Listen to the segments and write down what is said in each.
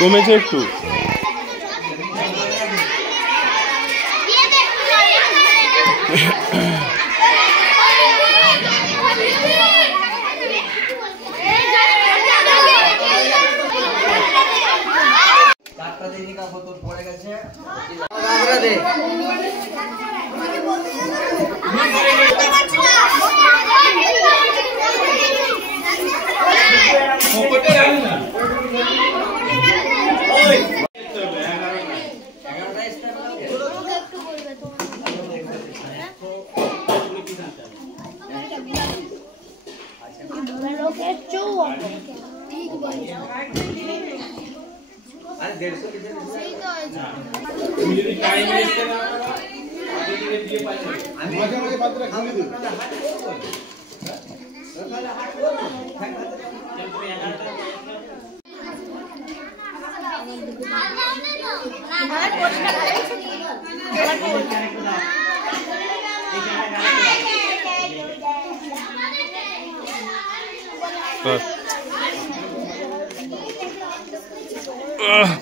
কমেছে একটু।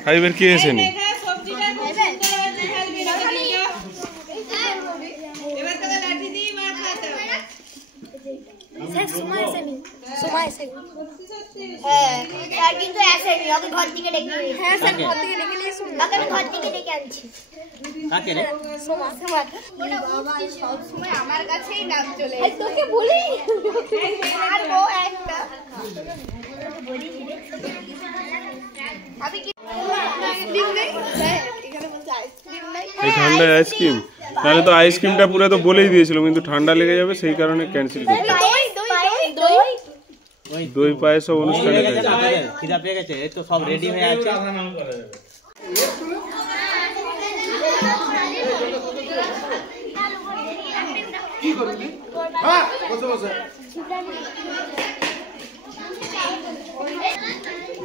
ফাইবার কি আছে নি কিন্তু আসেনি ওকে ঘর থেকে ডেকে হ্যাঁ স্যার ঘর থেকে ডেকে নিয়ে শুন ওকে আমি ঘর থেকে ডেকে আনছি কাকে রে সোমা ওটা বাবা সব সময় আমার কাছেই নাম চলে আসে তোকে বলি আর ও একটা বলি আমি কি আইসক্রিম নেই এখানে বলছে আইসক্রিম নাই এই ঠান্ডায় আইসক্রিম তাহলে তো আইসক্রিমটা পুরো তো বলেই দিয়েছিল কিন্তু ঠান্ডা লেগে যাবে সেই কারণে ক্যান্সেল করতে দই পায়েস অনুষ্ঠানে খিদা পেয়ে গেছে এই তো সব রেডি হয়ে আছে কি করবি হ্যাঁ বসে বসে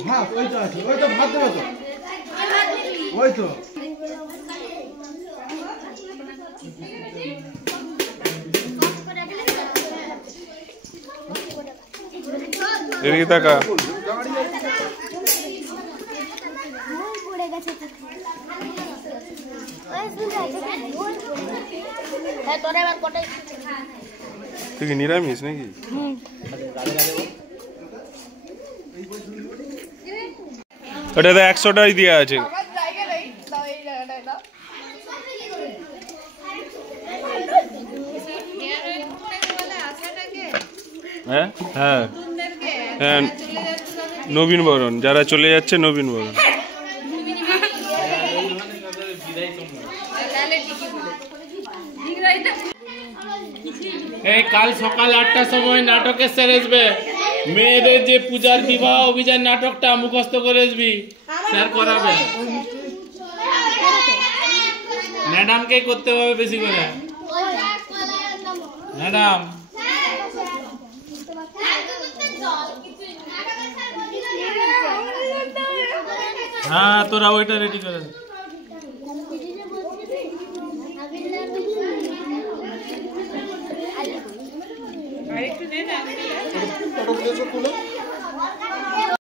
হ্যাঁ ওই তো আছে ওই তো ভাত দেবে তো ওই তো এদিকে তাকা তুই কি নিরামিষ নাকি ওটাতে 100টাই দেওয়া আছে হ্যাঁ হ্যাঁ হ্যাঁ নবীন বরণ যারা চলে যাচ্ছে নবীন বরণ এই কাল সকাল 8টার সময় নাটকের স্যার আসবে মেয়েদের যে পূজার বিবাহ অভিযান নাটকটা মুখস্থ করে আসবি স্যার করাবে ম্যাডামকে করতে হবে বেশি করে ম্যাডাম হ্যাঁ তোরা ওইটা রেডি করে আরেকটু দে না